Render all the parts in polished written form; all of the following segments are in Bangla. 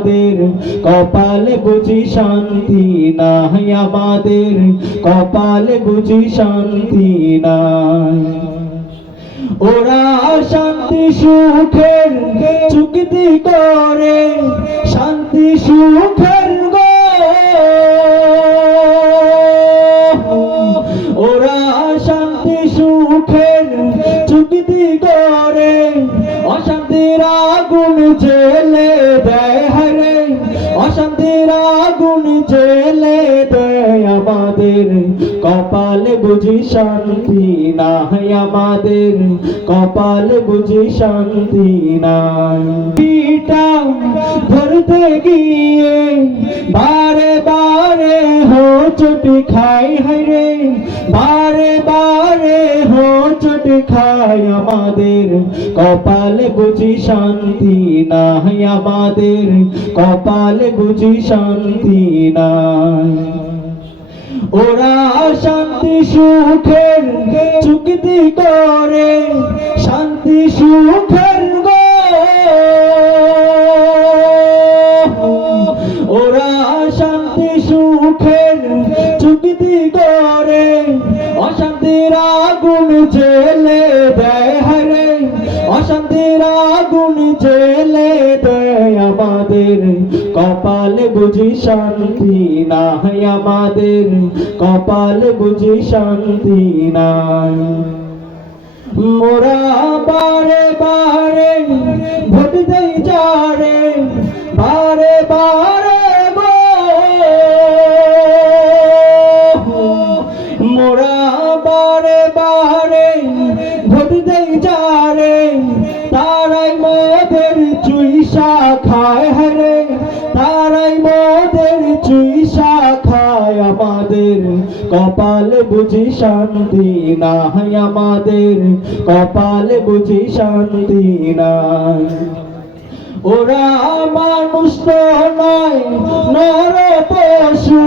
আমাদের কপালে বুঝি শান্তি নাই, আমাদের কপালে বুঝি শান্তি নাই। ওরা শান্তি সুখের চুক্তি করে, শান্তি সুখের গো, ওরা শান্তি সুখের চুক্তি করে, অশান্তির আগুন জ্বেলে দেয় হায়রে, অশান্তির আগুন জ্বেলে দেয় আমাদের কপালে বুঝি শান্তি নাই, আমাদের কপালে বুঝি শান্তি নাই। পিটা ধরতে গিয়ে বারে বারে হোঁচট খাই হায়রে, বারে বারে হোঁচট খাই আমাদের কপালে বুঝি শান্তি নাই, আমাদের কপালে বুঝি শান্তি নাই। ওরা শান্তি সুখের চুক্তি করে, শান্তি সুখের গো, ওরা শান্তি সুখের চুক্তি করে, অশান্তির আগুন জ্বেলে দেয় হায়রে, অশান্তির আগুন জ্বেলে দেয় আমাদের কপালে বুঝি শান্তি নাই, আমাদের কপালে বুঝি শান্তি নাই। মোরা বারে বারে ভোট দেই যারে, বারে বারে গো, মোরা বারে বারে ভোট দেই যারে, তারাই মোদের চুইসা খায় হায়রে, তারাই মোদের চুইসা খায় আমাদের কপালে বুঝি শান্তি নাই, আমাদের কপালে বুঝি শান্তি নাই। ওরা মানুষ তো নয় নর পশু,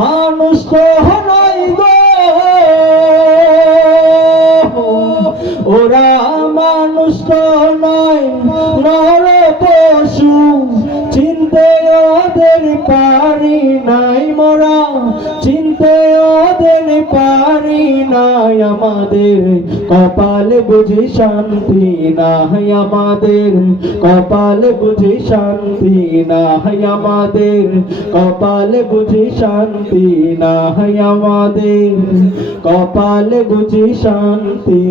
মানুষ তো নয় গো, ওরা মানুষ তো নয় নর পশু, চিনতে ওদের পারি নাই মোরা, চিনতে ওদের পারি নাই আমাদের কপালে বুঝি শান্তি নাই, আমাদের কপালে বুঝি শান্তি নাই, আমাদের কপালে বুঝি শান্তি নাই, আমাদের কপালে বুঝি শান্তি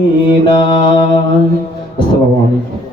নাই। আসসালামু আলাইকুম।